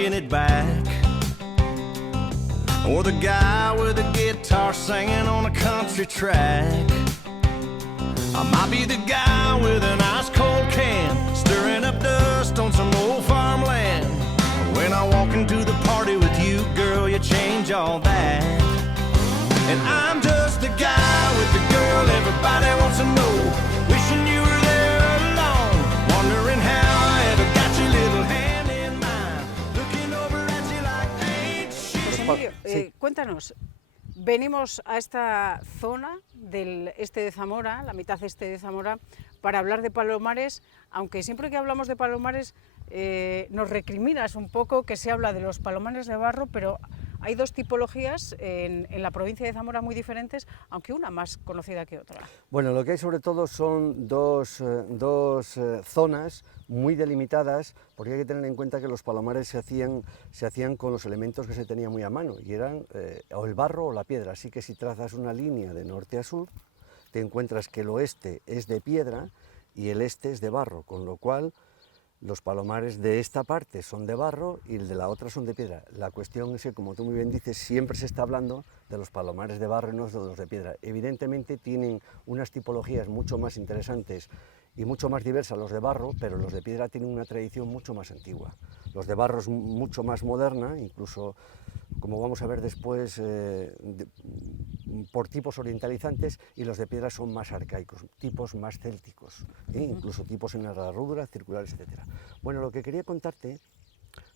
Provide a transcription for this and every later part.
taking it back. Or the guy with a guitar singing on a country track. I might be the guy with an ice cold can, stirring up dust on some old farmland. When I walk into the party with you, girl, you change all that. And I'm just the guy with the girl everybody wants to know, wishing you were there alone, wondering how I ever got your little hand in mine, looking over at you like ain't shit. Emilio, Sí. cuéntanos, venimos a esta zona del este de Zamora, la mitad este de Zamora, para hablar de palomares, aunque siempre que hablamos de palomares nos recriminas un poco que se habla de los palomares de barro, pero hay dos tipologías en la provincia de Zamora muy diferentes, aunque una más conocida que otra. Bueno, lo que hay sobre todo son dos zonas muy delimitadas, porque hay que tener en cuenta que los palomares se hacían con los elementos que se tenía muy a mano, y eran o el barro o la piedra, así que si trazas una línea de norte a sur, te encuentras que el oeste es de piedra y el este es de barro, con lo cual los palomares de esta parte son de barro y el de la otra son de piedra. La cuestión es que, como tú muy bien dices, siempre se está hablando de los palomares de barro y no de los de piedra. Evidentemente tienen unas tipologías mucho más interesantes y mucho más diversas los de barro, pero los de piedra tienen una tradición mucho más antigua. Los de barro es mucho más moderna, incluso, como vamos a ver después, por tipos orientalizantes, y los de piedra son más arcaicos, tipos más célticos, incluso tipos en herradura, circulares, etc. Bueno, lo que quería contarte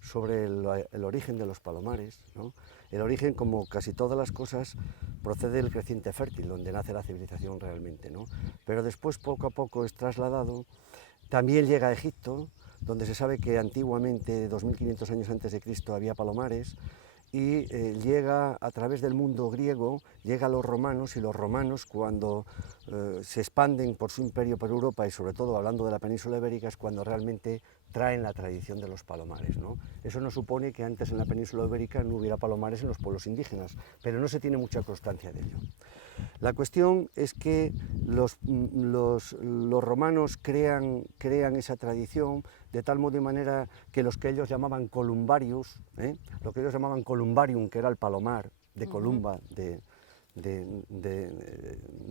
sobre el origen de los palomares, ¿no? El origen, como casi todas las cosas, procede del creciente fértil, donde nace la civilización realmente, ¿no? Pero después, poco a poco, es trasladado, también llega a Egipto, donde se sabe que antiguamente, 2500 años antes de Cristo, había palomares, y llega a través del mundo griego, llega a los romanos, y los romanos, cuando se expanden por su imperio por Europa, y sobre todo hablando de la península ibérica, es cuando realmente traen la tradición de los palomares, ¿no? Eso no supone que antes en la península ibérica no hubiera palomares en los pueblos indígenas, pero no se tiene mucha constancia de ello. La cuestión es que los romanos crean esa tradición de tal modo y manera que los que ellos llamaban columbarius, lo que ellos llamaban columbarium, que era el palomar de Columba, de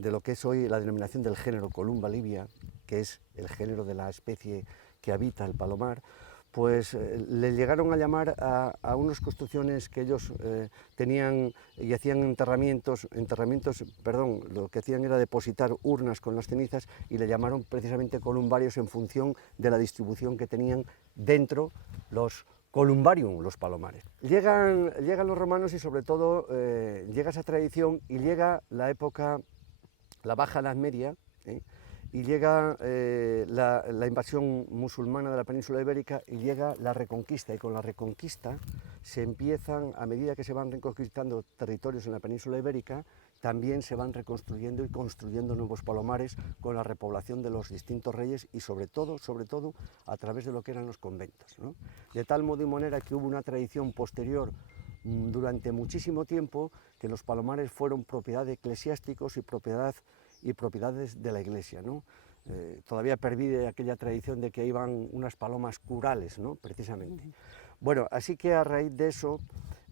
lo que es hoy la denominación del género Columba livia, que es el género de la especie que habita el palomar, pues le llegaron a llamar a unas construcciones que ellos tenían y hacían enterramientos, lo que hacían era depositar urnas con las cenizas, y le llamaron precisamente columbarios en función de la distribución que tenían dentro los columbarium, los palomares. Llegan los romanos y sobre todo llega esa tradición y llega la época, la Baja Edad Media, y llega la invasión musulmana de la península ibérica y llega la Reconquista, y con la Reconquista se empiezan, a medida que se van reconquistando territorios en la península ibérica, también se van reconstruyendo y construyendo nuevos palomares con la repoblación de los distintos reyes y sobre todo a través de lo que eran los conventos, ¿no? De tal modo y manera que hubo una tradición posterior durante muchísimo tiempo que los palomares fueron propiedad de eclesiásticos y propiedades de la Iglesia, ¿no? Todavía pervive aquella tradición de que iban unas palomas curales, ¿no? Precisamente. Bueno, así que a raíz de eso,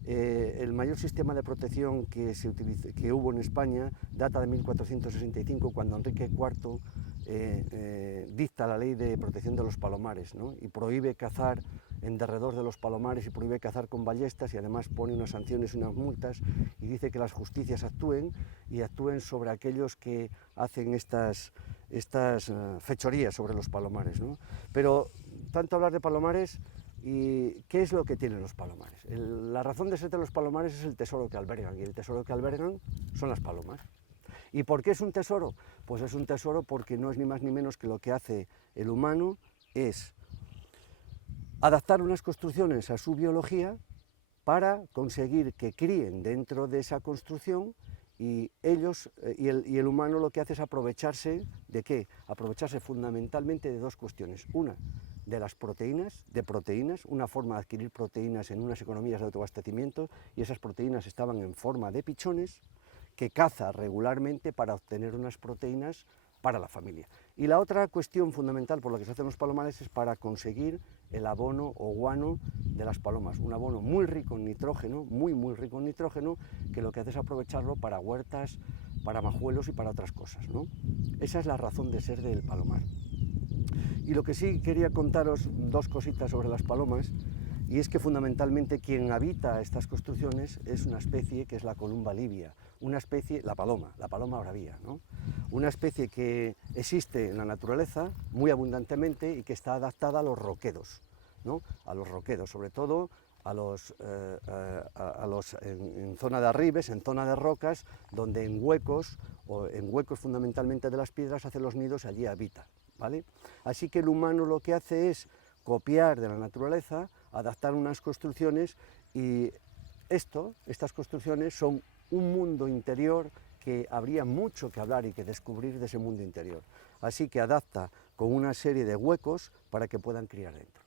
el mayor sistema de protección que hubo en España data de 1465, cuando Enrique IV dicta la ley de protección de los palomares, ¿no? Y prohíbe cazar en derredor de los palomares y prohíbe cazar con ballestas, y además pone unas sanciones y unas multas, y dice que las justicias actúen sobre aquellos que hacen estas fechorías sobre los palomares, ¿no? Pero tanto hablar de palomares, ¿y qué es lo que tienen los palomares? La razón de ser de los palomares es el tesoro que albergan, y el tesoro que albergan son las palomas. ¿Y por qué es un tesoro? Pues es un tesoro porque no es ni más ni menos que lo que hace el humano es adaptar unas construcciones a su biología para conseguir que críen dentro de esa construcción, y el humano lo que hace es aprovecharse ¿de qué? Aprovecharse fundamentalmente de dos cuestiones. Una, de las proteínas, una forma de adquirir proteínas en unas economías de autoabastecimiento, y esas proteínas estaban en forma de pichones que caza regularmente para obtener unas proteínas para la familia. Y la otra cuestión fundamental por la que se hacen los palomares es para conseguir el abono o guano de las palomas, un abono muy rico en nitrógeno, muy rico en nitrógeno, que lo que hace es aprovecharlo para huertas, para majuelos y para otras cosas, ¿no? Esa es la razón de ser del palomar. Y lo que sí quería contaros, dos cositas sobre las palomas, y es que fundamentalmente quien habita estas construcciones es una especie que es la columba libia, una especie, la paloma bravía, ¿no? Una especie que existe en la naturaleza muy abundantemente y que está adaptada a los roquedos, ¿no? A los roquedos, sobre todo en zona de arribes, en zona de rocas, donde en huecos fundamentalmente de las piedras hace los nidos, allí habita, ¿vale? Así que el humano lo que hace es copiar de la naturaleza, adaptar unas construcciones, y estas construcciones son un mundo interior que habría mucho que hablar y que descubrir de ese mundo interior. Así que adapta con una serie de huecos para que puedan criar dentro.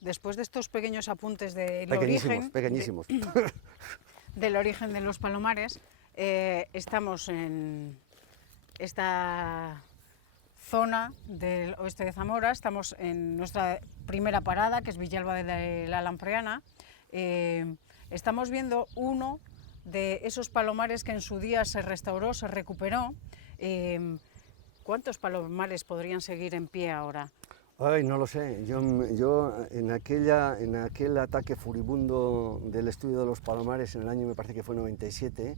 Después de estos pequeños apuntes del Pequeñísimos. Del origen de los palomares, estamos en esta zona del oeste de Zamora, estamos en nuestra primera parada, que es Villalba de la Lampreana. Estamos viendo uno de esos palomares que en su día se restauró, se recuperó. ¿Cuántos palomares podrían seguir en pie ahora? Ay, no lo sé. Yo en aquel ataque furibundo del estudio de los palomares en el año, me parece que fue 97,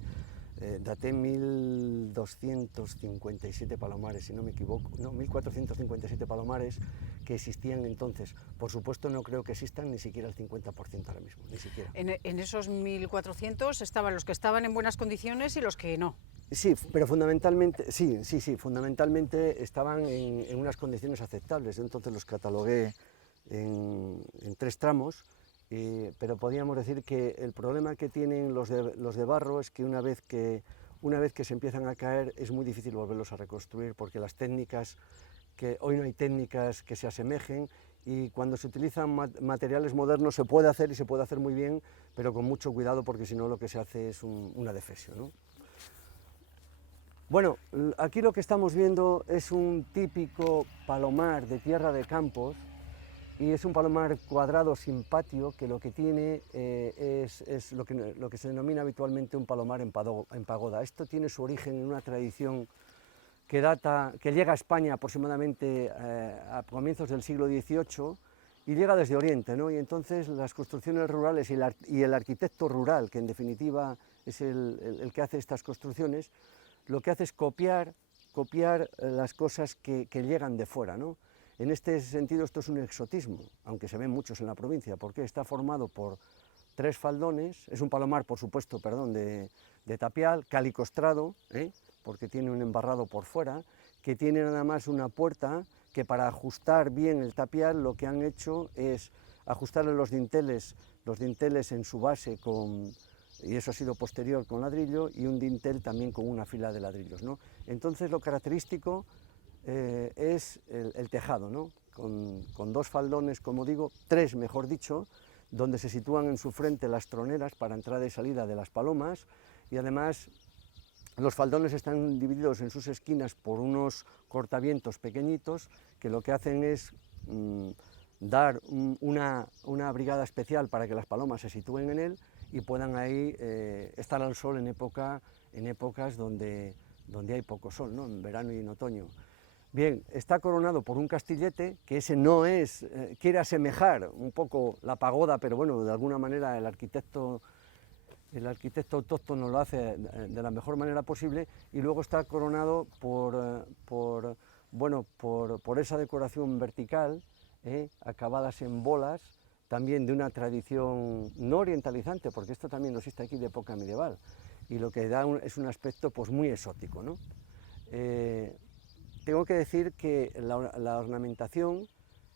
daté 1257 palomares, si no me equivoco, no, 1457 palomares que existían entonces. Por supuesto no creo que existan ni siquiera el 50% ahora mismo, ni siquiera. En esos 1400 estaban los que estaban en buenas condiciones y los que no. Sí, pero fundamentalmente, fundamentalmente estaban en unas condiciones aceptables. Yo entonces los catalogué en 3 tramos, pero podríamos decir que el problema que tienen los de barro es que una vez que se empiezan a caer es muy difícil volverlos a reconstruir, porque las técnicas, que hoy no hay técnicas que se asemejen, y cuando se utilizan materiales modernos se puede hacer, y se puede hacer muy bien, pero con mucho cuidado, porque si no lo que se hace es una defesio, ¿no? Bueno, aquí lo que estamos viendo es un típico palomar de tierra de campos, y es un palomar cuadrado sin patio, que lo que tiene es lo que se denomina habitualmente un palomar en pagoda. Esto tiene su origen en una tradición que llega a España aproximadamente a comienzos del siglo XVIII, y llega desde Oriente, ¿no? Y entonces las construcciones rurales y el arquitecto rural, que en definitiva es el que hace estas construcciones, lo que hace es copiar las cosas que llegan de fuera, ¿no? En este sentido esto es un exotismo, aunque se ven muchos en la provincia, porque está formado por 3 faldones, es un palomar, por supuesto, de tapial, calicostrado, porque tiene un embarrado por fuera, que tiene nada más una puerta, que para ajustar bien el tapial lo que han hecho es ajustarle los dinteles en su base y eso ha sido posterior con ladrillo, y un dintel también con una fila de ladrillos, ¿no? Entonces lo característico es el tejado, ¿no? Con 2 faldones, como digo, 3 mejor dicho, donde se sitúan en su frente las troneras para entrada y salida de las palomas, y además los faldones están divididos en sus esquinas por unos cortavientos pequeñitos, que lo que hacen es dar una brigada especial para que las palomas se sitúen en él y puedan ahí estar al sol en épocas donde hay poco sol, ¿no? En verano y en otoño. Bien, está coronado por un castillete, que ese no es, quiere asemejar un poco la pagoda, pero bueno, de alguna manera el arquitecto autóctono lo hace de la mejor manera posible, y luego está coronado por esa decoración vertical, acabadas en bolas, también de una tradición no orientalizante, porque esto también no existe aquí de época medieval, y lo que da es un aspecto pues muy exótico, ¿no? Tengo que decir que la ornamentación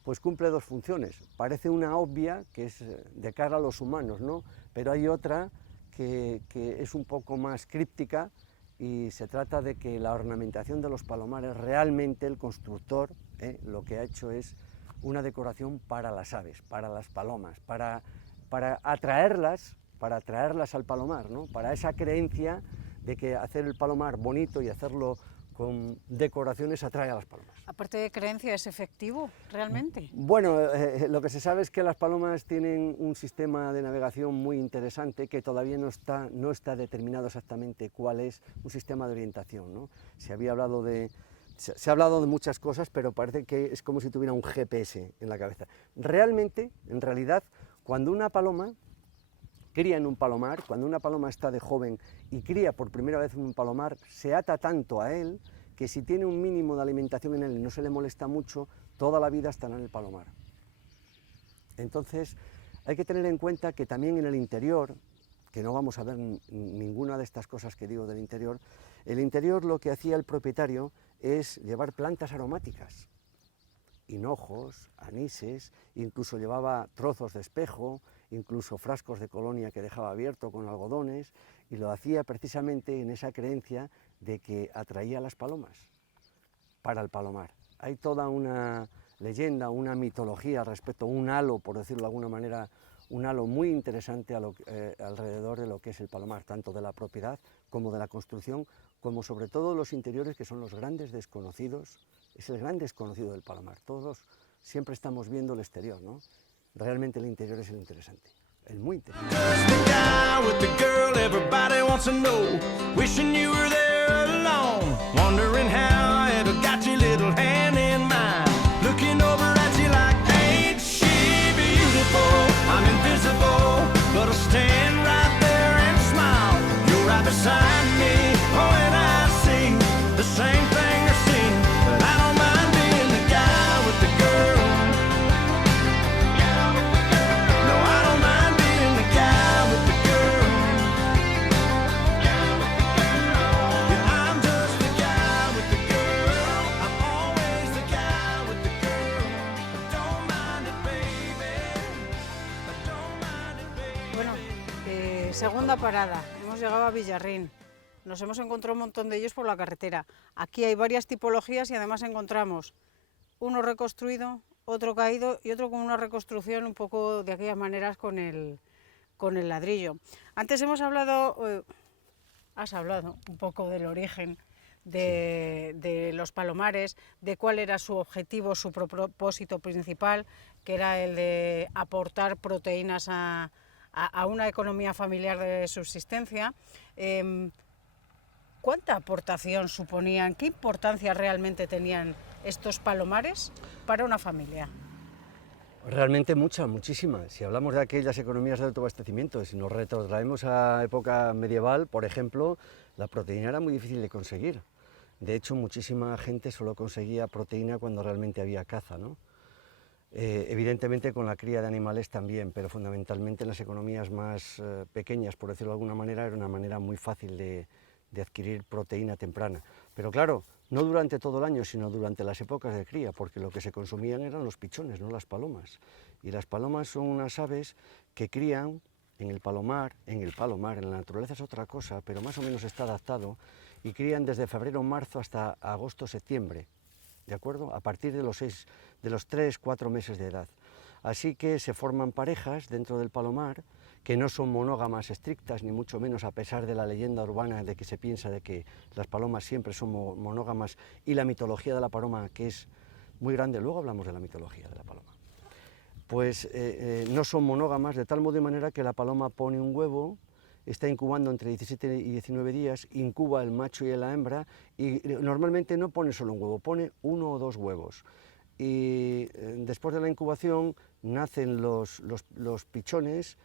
pues cumple 2 funciones. Parece una obvia, que es de cara a los humanos, ¿no? Pero hay otra que es un poco más críptica, y se trata de que la ornamentación de los palomares, realmente el constructor lo que ha hecho es una decoración para las aves, para las palomas, para atraerlas al palomar, ¿no? Para esa creencia de que hacer el palomar bonito y hacerlo con decoraciones atrae a las palomas. Aparte de creencia, ¿es efectivo realmente? Bueno, lo que se sabe es que las palomas tienen un sistema de navegación muy interesante que todavía no está determinado exactamente cuál es un sistema de orientación, ¿no? Se ha hablado de muchas cosas, pero parece que es como si tuviera un GPS en la cabeza. Realmente, en realidad, cuando una paloma cría en un palomar, cuando una paloma está de joven y cría por primera vez en un palomar, se ata tanto a él que si tiene un mínimo de alimentación en él y no se le molesta mucho, toda la vida estará en el palomar. Entonces, hay que tener en cuenta que también en el interior, que no vamos a ver ninguna de estas cosas que digo del interior, el interior lo que hacía el propietario es llevar plantas aromáticas, hinojos, anises, incluso llevaba trozos de espejo, incluso frascos de colonia que dejaba abierto con algodones, y lo hacía precisamente en esa creencia de que atraía a las palomas para el palomar. Hay toda una leyenda, una mitología respecto, un halo, por decirlo de alguna manera, un halo muy interesante alrededor de lo que es el palomar, tanto de la propiedad como de la construcción, como sobre todo los interiores, que son los grandes desconocidos. Es el gran desconocido del palomar. Todos siempre estamos viendo el exterior, ¿no? Realmente el interior es el interesante, el muy interesante. Just the guy with the girl everybody wants to know. Wishing you were there alone. Wondering how I ever got your little hand in mine. Looking over at you like, ain't she beautiful? I'm invisible, but I'll stand right there and smile. You're right beside me. Oh, and I see the same thing they're seeing. But I don't mind being the guy with the girl. No, I don't mind being the guy with the girl. Yeah, I'm just the guy with the girl. I'm always the guy with the girl. I don't mind it, baby. I don't mind it, baby. Bueno, segunda parada, hemos llegado a Villarrín. Nos hemos encontrado un montón de ellos por la carretera. Aquí hay varias tipologías y además encontramos uno reconstruido, otro caído y otro con una reconstrucción un poco de aquellas maneras con el ladrillo. Antes has hablado un poco del origen de los palomares, de cuál era su objetivo, su propósito principal, que era el de aportar proteínas a una economía familiar de subsistencia. ¿Cuánta aportación suponían, qué importancia realmente tenían estos palomares para una familia? Realmente muchísima. Si hablamos de aquellas economías de autoabastecimiento, si nos retrotraemos a época medieval, por ejemplo, la proteína era muy difícil de conseguir. De hecho, muchísima gente solo conseguía proteína cuando realmente había caza, ¿no? Evidentemente con la cría de animales también, pero fundamentalmente en las economías más pequeñas, por decirlo de alguna manera, era una manera muy fácil de adquirir proteína temprana. Pero claro, no durante todo el año, sino durante las épocas de cría, porque lo que se consumían eran los pichones, no las palomas. Y las palomas son unas aves que crían en el palomar, en la naturaleza es otra cosa, pero más o menos está adaptado, y crían desde febrero o marzo hasta agosto o septiembre, ¿de acuerdo? A partir de los 3-4 meses de edad. Así que se forman parejas dentro del palomar, que no son monógamas estrictas, ni mucho menos, a pesar de la leyenda urbana de que se piensa de que las palomas siempre son monógamas, y la mitología de la paloma, que es muy grande. Luego hablamos de la mitología de la paloma. Pues no son monógamas, de tal modo y manera que la paloma pone un huevo, está incubando entre 17 y 19 días, incuba el macho y la hembra, y normalmente no pone solo un huevo, pone 1 o 2 huevos. Y después de la incubación nacen los pichones,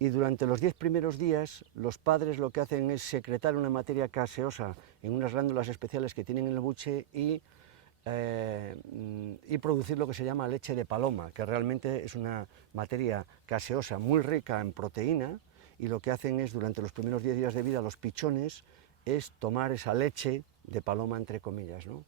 y durante los 10 primeros días los padres lo que hacen es secretar una materia gaseosa en unas glándulas especiales que tienen en el buche y producir lo que se llama leche de paloma, que realmente es una materia gaseosa muy rica en proteína, y lo que hacen es, durante los primeros 10 días de vida, los pichones, es tomar esa leche de paloma, entre comillas, ¿no?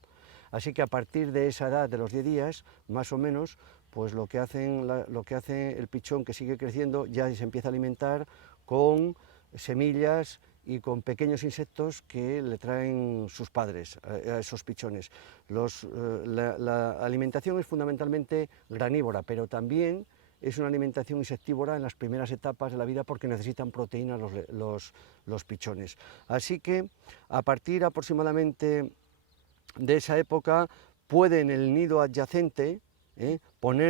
Así que a partir de esa edad, de los 10 días, más o menos, pues lo que hace el pichón, que sigue creciendo, ya se empieza a alimentar con semillas y con pequeños insectos que le traen sus padres a esos pichones. La alimentación es fundamentalmente granívora, pero también es una alimentación insectívora en las primeras etapas de la vida, porque necesitan proteína los pichones. Así que a partir aproximadamente de esa época puede en el nido adyacente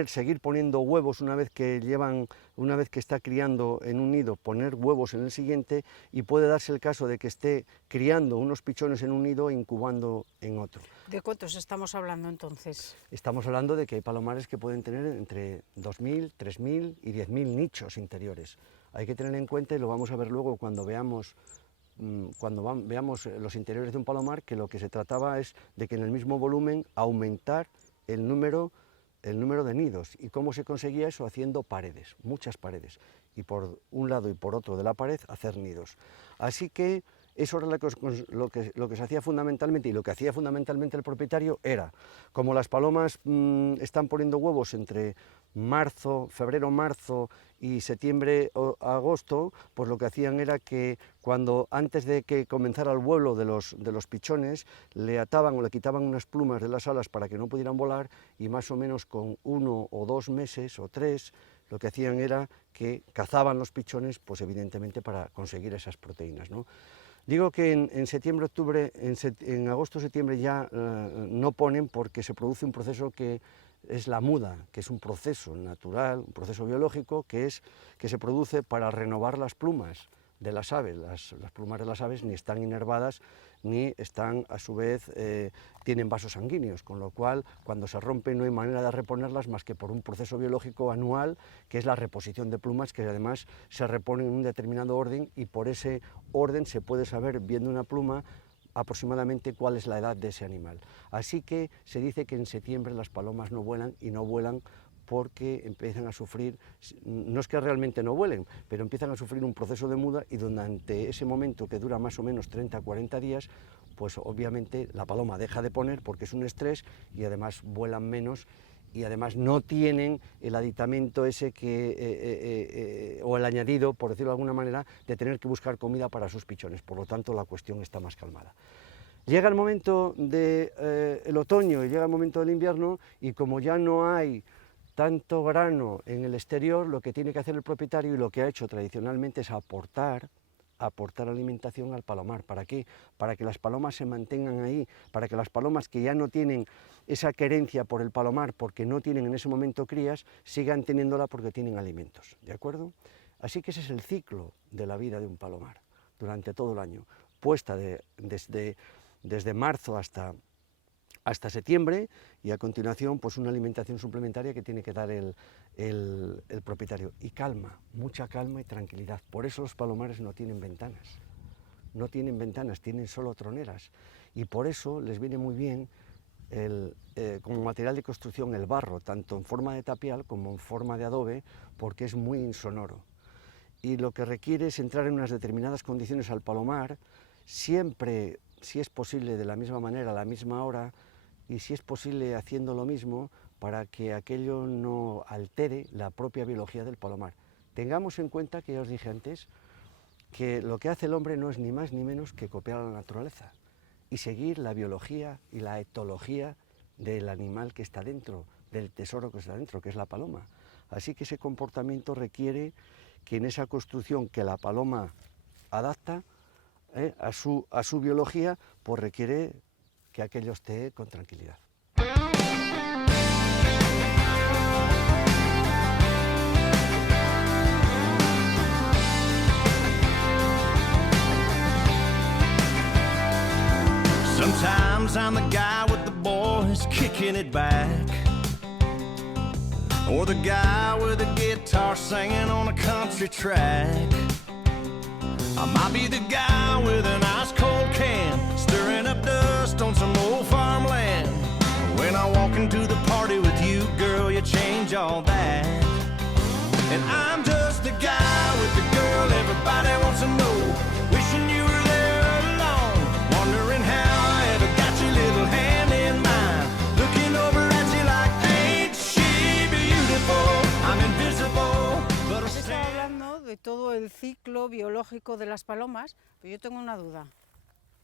seguir poniendo huevos una vez que está criando en un nido, poner huevos en el siguiente, y puede darse el caso de que esté criando unos pichones en un nido e incubando en otro. ¿De cuántos estamos hablando entonces? Estamos hablando de que hay palomares que pueden tener entre 2.000, 3.000 y 10.000 nichos interiores. Hay que tener en cuenta, y lo vamos a ver luego cuando veamos los interiores de un palomar, que lo que se trataba es de que en el mismo volumen aumentar el número de nidos. ¿Y cómo se conseguía eso? Haciendo paredes, muchas paredes, y por un lado y por otro de la pared hacer nidos. Así que eso era lo que se hacía fundamentalmente, y lo que hacía fundamentalmente el propietario era, como las palomas están poniendo huevos entre febrero-marzo y septiembre-agosto, pues lo que hacían era que antes de que comenzara el vuelo de los pichones, le ataban o le quitaban unas plumas de las alas para que no pudieran volar, y más o menos con 1 o 2 meses o 3, lo que hacían era que cazaban los pichones, pues evidentemente para conseguir esas proteínas, ¿no? Digo que en septiembre, octubre, en agosto, septiembre ya no ponen, porque se produce un proceso que es la muda, que es un proceso natural, un proceso biológico que se produce para renovar las plumas de las aves. Las plumas de las aves ni están inervadas ni están, a su vez, tienen vasos sanguíneos, con lo cual cuando se rompen no hay manera de reponerlas más que por un proceso biológico anual, que es la reposición de plumas, que además se reponen en un determinado orden, y por ese orden se puede saber, viendo una pluma, aproximadamente cuál es la edad de ese animal. Así que se dice que en septiembre las palomas no vuelan, y no vuelan porque empiezan a sufrir, no es que realmente no vuelen, pero empiezan a sufrir un proceso de muda, y durante ese momento, que dura más o menos 30 a 40 días, pues obviamente la paloma deja de poner porque es un estrés, y además vuelan menos, y además no tienen el aditamento ese o el añadido, por decirlo de alguna manera, de tener que buscar comida para sus pichones. Por lo tanto, la cuestión está más calmada. Llega el momento del otoño y llega el momento del invierno, y como ya no hay tanto grano en el exterior, lo que tiene que hacer el propietario, y lo que ha hecho tradicionalmente, es aportar alimentación al palomar. ¿Para qué? Para que las palomas se mantengan ahí, para que las palomas que ya no tienen esa querencia por el palomar, porque no tienen en ese momento crías, sigan teniéndola porque tienen alimentos, ¿de acuerdo? Así que ese es el ciclo de la vida de un palomar, durante todo el año, puesta desde marzo hasta septiembre, y a continuación pues una alimentación suplementaria que tiene que dar el propietario. Y calma, mucha calma y tranquilidad. Por eso los palomares no tienen ventanas, tienen solo troneras, y por eso les viene muy bien como material de construcción el barro, tanto en forma de tapial como en forma de adobe, porque es muy insonoro. Y lo que requiere es entrar en unas determinadas condiciones al palomar, siempre, si es posible, de la misma manera, a la misma hora, y si es posible haciendo lo mismo, para que aquello no altere la propia biología del palomar. Tengamos en cuenta, que ya os dije antes, que lo que hace el hombre no es ni más ni menos que copiar a la naturaleza y seguir la biología y la etología del animal que está dentro, del tesoro que está dentro, que es la paloma. Así que ese comportamiento requiere que en esa construcción que la paloma adapta a su biología, pues requiere que aquello esté con tranquilidad. Sometimes I'm the guy with the boys kicking it back, or the guy with a guitar singing on a country track. I might be the guy with an ice cold can, stirring up dust on some old farmland. When I walk into the party with you, girl, you change all that. And I'm just the guy with the girl everybody wants to know, wishing you were there alone, wondering how I ever got your little hand in mine, looking over at you like, ain't she beautiful? I'm invisible, but I Está hablando de todo el ciclo biológico de las palomas, pero yo tengo una duda.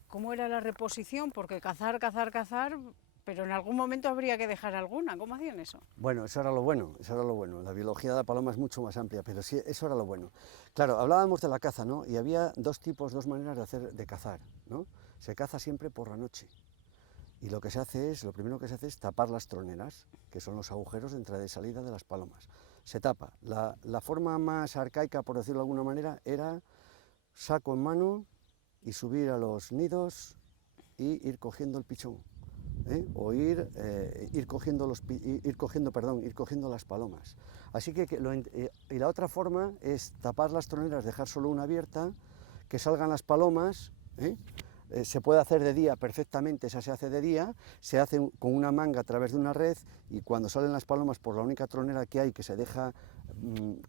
¿Cómo era la reposición? Porque cazar, pero en algún momento habría que dejar alguna. ¿Cómo hacían eso? Bueno, eso era lo bueno. La biología de la paloma es mucho más amplia, pero sí, eso era lo bueno. Claro, hablábamos de la caza, ¿no? Y había dos maneras de cazar, ¿no? Se caza siempre por la noche. Y lo primero que se hace es tapar las troneras, que son los agujeros de entrada y salida de las palomas. Se tapa. La forma más arcaica, por decirlo de alguna manera, era saco en mano y subir a los nidos y ir cogiendo el pichón, o ir cogiendo las palomas. Así que y la otra forma es tapar las troneras, dejar solo una abierta, que salgan las palomas. Se puede hacer de día perfectamente, esa se hace de día, se hace con una manga a través de una red, y cuando salen las palomas por la única tronera que hay, que se deja,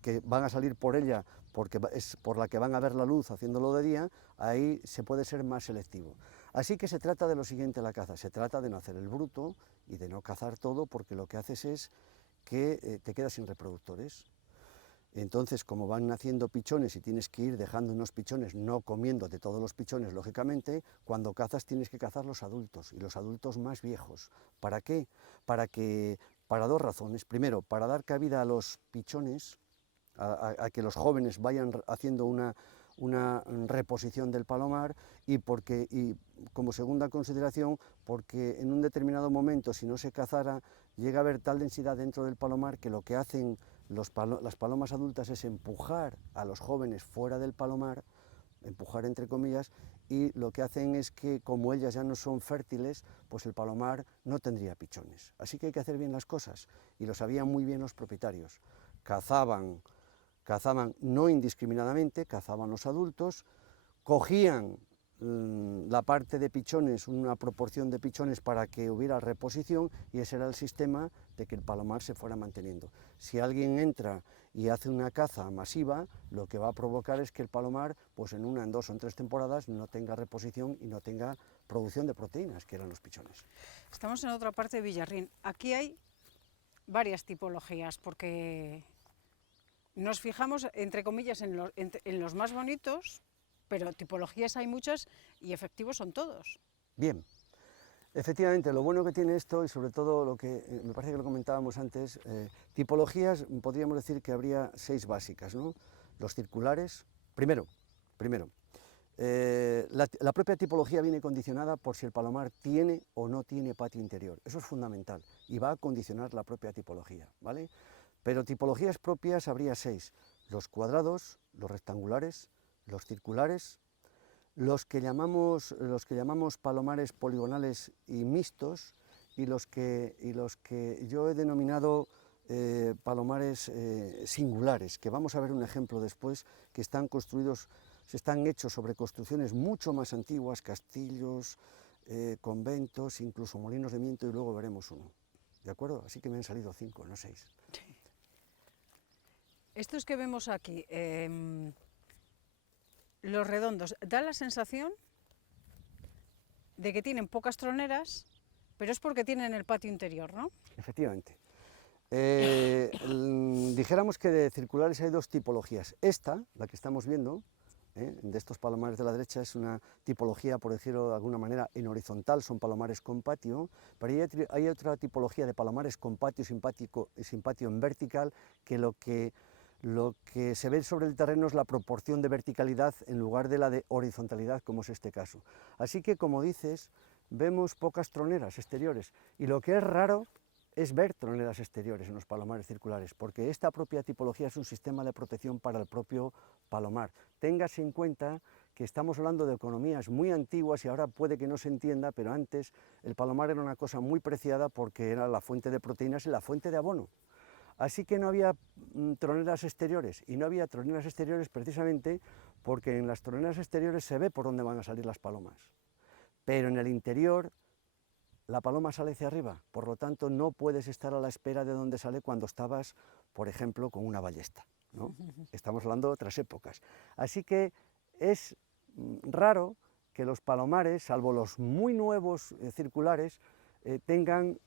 que van a salir por ella, porque es por la que van a ver la luz haciéndolo de día, ahí se puede ser más selectivo. Así que se trata de lo siguiente la caza, se trata de no hacer el bruto y de no cazar todo, porque lo que haces es que te quedas sin reproductores. Entonces, como van naciendo pichones y tienes que ir dejando unos pichones, no comiéndote todos los pichones, lógicamente, cuando cazas tienes que cazar los adultos, y los adultos más viejos. ¿Para qué? Para dos razones. Primero, para dar cabida a los pichones, a que los jóvenes vayan haciendo una reposición del palomar, y como segunda consideración, porque en un determinado momento, si no se cazara, llega a haber tal densidad dentro del palomar que lo que hacen las palomas adultas es empujar a los jóvenes fuera del palomar, empujar entre comillas, y lo que hacen es que, como ellas ya no son fértiles, pues el palomar no tendría pichones. Así que hay que hacer bien las cosas, y lo sabían muy bien los propietarios. Cazaban no indiscriminadamente, cazaban los adultos, cogían la parte de pichones, una proporción de pichones para que hubiera reposición, y ese era el sistema de que el palomar se fuera manteniendo. Si alguien entra y hace una caza masiva, lo que va a provocar es que el palomar, pues en 1, en 2 o en 3 temporadas, no tenga reposición y no tenga producción de proteínas, que eran los pichones. Estamos en otra parte de Villarrín. Aquí hay varias tipologías, porque nos fijamos, entre comillas, en los más bonitos, pero tipologías hay muchas y efectivos son todos. Bien, efectivamente, lo bueno que tiene esto, y sobre todo lo que me parece que lo comentábamos antes, tipologías, podríamos decir que habría 6 básicas, ¿no? Los circulares, primero, la propia tipología viene condicionada por si el palomar tiene o no tiene patio interior. Eso es fundamental y va a condicionar la propia tipología, ¿vale? Pero tipologías propias habría 6, los cuadrados, los rectangulares, los circulares, los que llamamos palomares poligonales y mixtos, y los que yo he denominado palomares singulares, que vamos a ver un ejemplo después, que están hechos sobre construcciones mucho más antiguas, castillos, conventos, incluso molinos de viento, y luego veremos uno, ¿de acuerdo? Así que me han salido 5, no 6. Estos que vemos aquí, los redondos, da la sensación de que tienen pocas troneras, pero es porque tienen el patio interior, ¿no? Efectivamente. Dijéramos que de circulares hay 2 tipologías. Esta, la que estamos viendo, de estos palomares de la derecha, es una tipología, por decirlo de alguna manera, en horizontal, son palomares con patio, pero hay otra tipología de palomares con patio sin patio en vertical, que lo que se ve sobre el terreno es la proporción de verticalidad en lugar de la de horizontalidad, como es este caso. Así que, como dices, vemos pocas troneras exteriores, y lo que es raro es ver troneras exteriores en los palomares circulares, porque esta propia tipología es un sistema de protección para el propio palomar. Téngase en cuenta que estamos hablando de economías muy antiguas, y ahora puede que no se entienda, pero antes el palomar era una cosa muy preciada porque era la fuente de proteínas y la fuente de abono. Así que no había troneras exteriores, y no había troneras exteriores precisamente porque en las troneras exteriores se ve por dónde van a salir las palomas, pero en el interior la paloma sale hacia arriba, por lo tanto no puedes estar a la espera de dónde sale cuando estabas, por ejemplo, con una ballesta, ¿no? Estamos hablando de otras épocas. Así que es raro que los palomares, salvo los muy nuevos circulares, tengan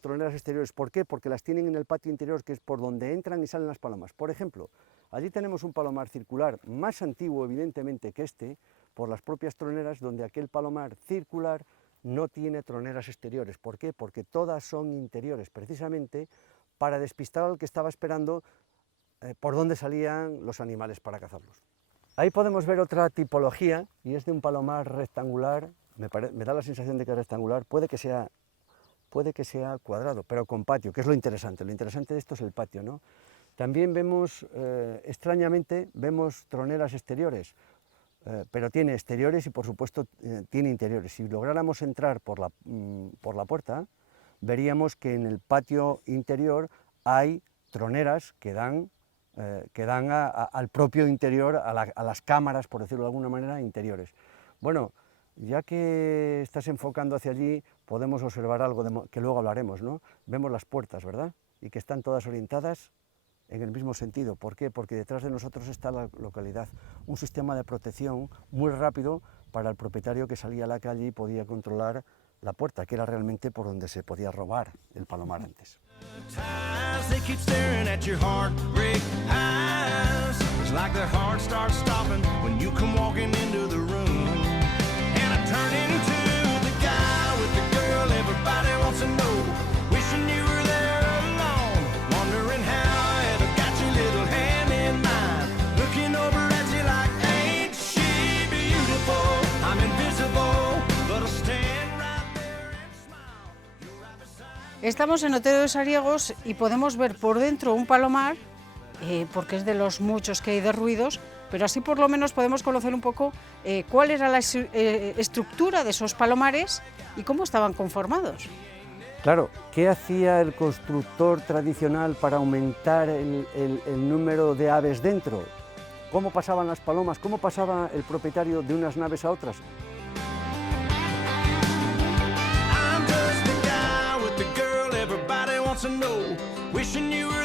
troneras exteriores. ¿Por qué? Porque las tienen en el patio interior, que es por donde entran y salen las palomas. Por ejemplo, allí tenemos un palomar circular más antiguo, evidentemente, que este, por las propias troneras, donde aquel palomar circular no tiene troneras exteriores. ¿Por qué? Porque todas son interiores, precisamente para despistar al que estaba esperando por dónde salían los animales para cazarlos. Ahí podemos ver otra tipología, y es de un palomar rectangular me da la sensación de que es rectangular, puede que sea cuadrado, pero con patio, que es lo interesante. Lo interesante de esto es el patio, ¿no? También vemos, extrañamente, vemos troneras exteriores, pero tiene exteriores y por supuesto tiene interiores. Si lográramos entrar por la puerta, veríamos que en el patio interior hay troneras que dan al propio interior, a las cámaras, por decirlo de alguna manera, interiores. Bueno, ya que estás enfocando hacia allí, podemos observar algo que luego hablaremos, ¿no? Vemos las puertas, ¿verdad? Y que están todas orientadas en el mismo sentido. ¿Por qué? Porque detrás de nosotros está la localidad, un sistema de protección muy rápido para el propietario que salía a la calle y podía controlar la puerta, que era realmente por donde se podía robar el palomar antes. Estamos en Otero de Sariegos y podemos ver por dentro un palomar, porque es de los muchos que hay de ruidos, pero así por lo menos podemos conocer un poco cuál era la estructura de esos palomares y cómo estaban conformados. Claro, ¿qué hacía el constructor tradicional para aumentar el número de aves dentro? ¿Cómo pasaban las palomas? ¿Cómo pasaba el propietario de unas naves a otras? To know, wishing you were